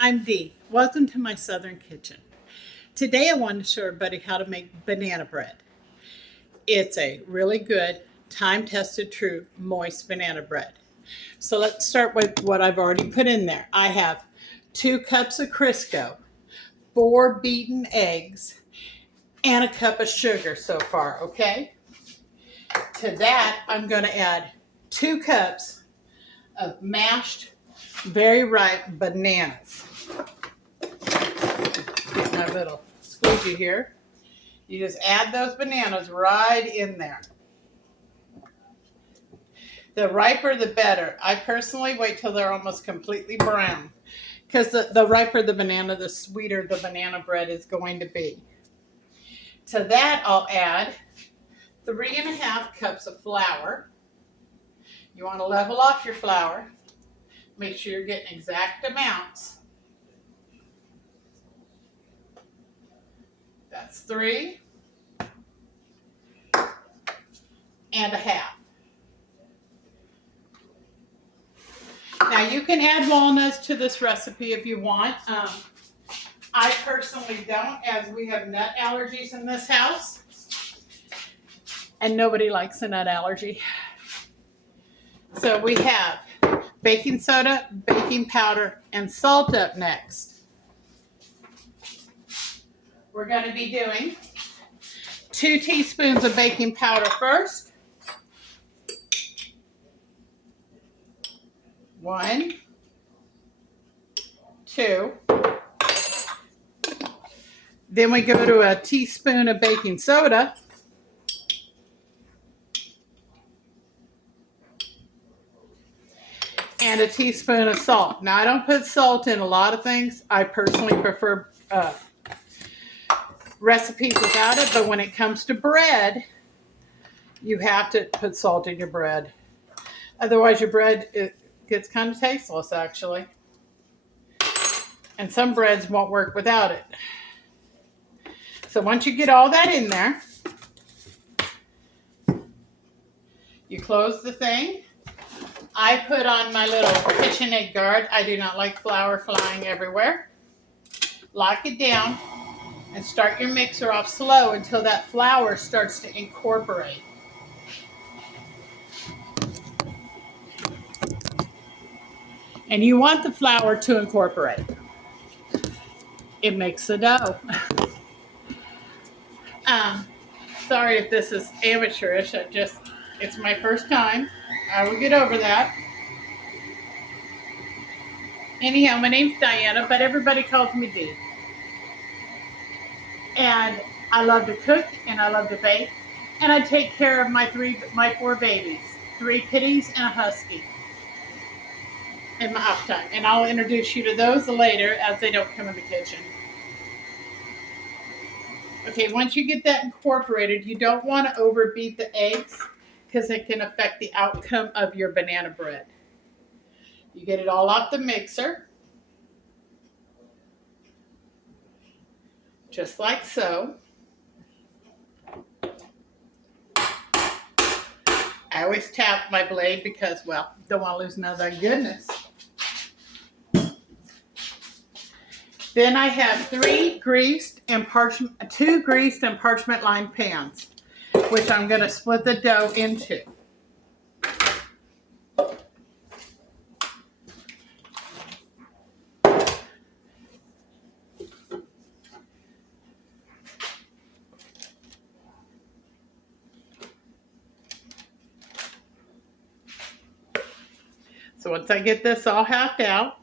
I'm Dee. Welcome to my Southern Kitchen. Today I wanted to show everybody how to make banana bread. It's a really good, time-tested, true, moist banana bread. So let's start with what I've already put in there. I have 2 cups of Crisco, 4 beaten eggs, and a cup of sugar so far, okay? To that, I'm going to add 2 cups of mashed, very ripe bananas. Get my little squeegee here. You just add those bananas right in there. The riper, the better. I personally wait till they're almost completely brown because the riper the banana, the sweeter the banana bread is going to be. To that, I'll add 3.5 cups of flour. You want to level off your flour. Make sure you're getting exact amounts. That's 3.5. Now you can add walnuts to this recipe if you want. I personally don't, as we have nut allergies in this house. And nobody likes a nut allergy. So we have baking soda, baking powder, and salt up next. We're going to be doing 2 teaspoons of baking powder first. 1, 2. Then we go to a teaspoon of baking soda. And a teaspoon of salt. Now, I don't put salt in a lot of things. I personally prefer recipes without it, but when it comes to bread, you have to put salt in your bread. Otherwise, your bread it gets kind of tasteless, actually. And some breads won't work without it. So once you get all that in there, you close the thing. I put on my little KitchenAid guard. I do not like flour flying everywhere. Lock it down and start your mixer off slow until that flour starts to incorporate. And you want the flour to incorporate. It makes the dough. Sorry if this is amateurish. It's my first time. I will get over that. Anyhow, my name's Diana, but everybody calls me Dee. And I love to cook and I love to bake. And I take care of my 4 babies, 3 pitties and a husky in my off time. And I'll introduce you to those later as they don't come in the kitchen. Okay, once you get that incorporated, you don't want to overbeat the eggs because it can affect the outcome of your banana bread. You get it all off the mixer, just like so. I always tap my blade because, well, don't want to lose none of that goodness. Then I have 2 greased and parchment lined pans, which I'm going to split the dough into. So once I get this all halved out,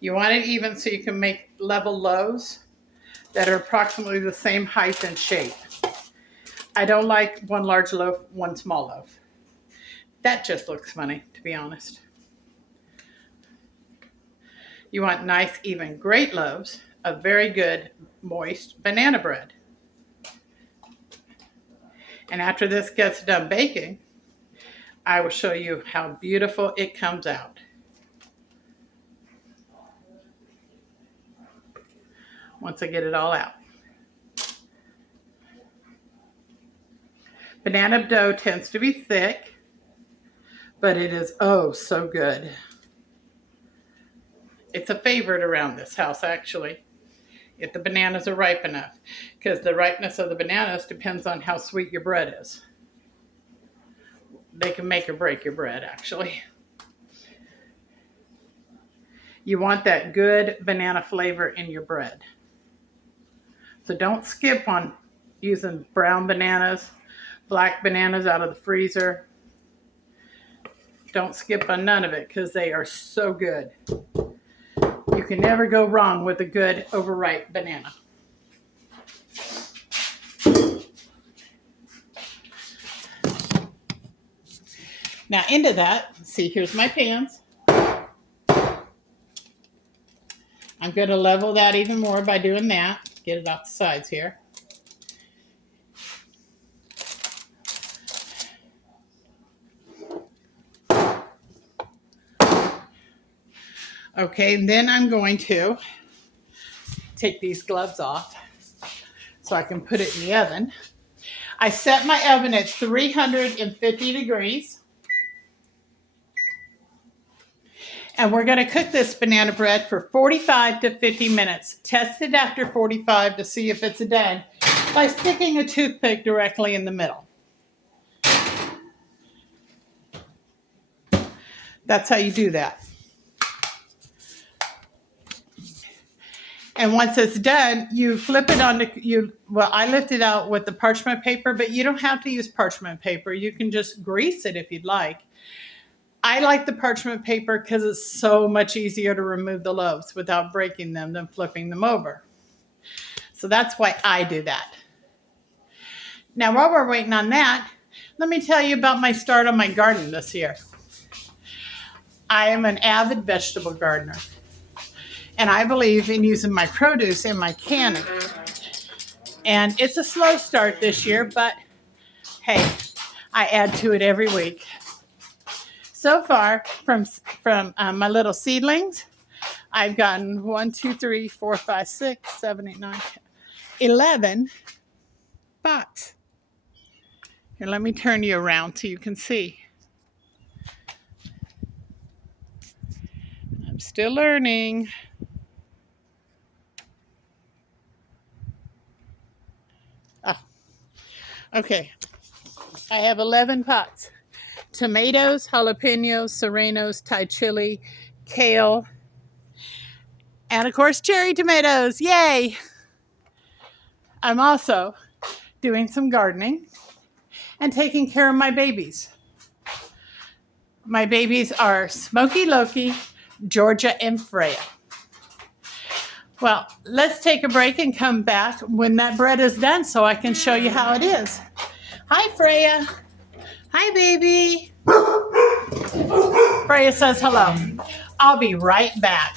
you want it even so you can make level loaves that are approximately the same height and shape. I don't like one large loaf, one small loaf. That just looks funny, to be honest. You want nice, even, great loaves of very good, moist banana bread. And after this gets done baking, I will show you how beautiful it comes out. Once I get it all out. Banana dough tends to be thick, but it is oh so good. It's a favorite around this house, actually, if the bananas are ripe enough, because the ripeness of the bananas depends on how sweet your bread is. They can make or break your bread, actually. You want that good banana flavor in your bread. So don't skip on using brown bananas, black bananas out of the freezer. Don't skip on none of it because they are so good. You can never go wrong with a good overripe banana. Now into that, see, here's my pans. I'm going to level that even more by doing that. Get it off the sides here. Okay, and then I'm going to take these gloves off so I can put it in the oven. I set my oven at 350 degrees. And we're going to cook this banana bread for 45 to 50 minutes. Test it after 45 to see if it's done by sticking a toothpick directly in the middle. That's how you do that. And once it's done, you flip it on well, I lift it out with the parchment paper, but you don't have to use parchment paper. You can just grease it if you'd like. I like the parchment paper because it's so much easier to remove the loaves without breaking them than flipping them over. So that's why I do that. Now, while we're waiting on that, let me tell you about my start on my garden this year. I am an avid vegetable gardener, and I believe in using my produce in my canning. And it's a slow start this year, but hey, I add to it every week. So far, from my little seedlings, I've gotten 1, 2, 3, 4, 5, 6, 7, 8, 9, 10, 11 pots. Here, let me turn you around so you can see. I'm still learning. Okay. I have 11 pots. Tomatoes, jalapenos, serranos, Thai chili, kale, and of course cherry tomatoes. Yay! I'm also doing some gardening and taking care of my babies. My babies are Smoky Loki, Georgia, and Freya. Well, let's take a break and come back when that bread is done so I can show you how it is. Hi, Freya. Hi, baby. Freya says hello. I'll be right back.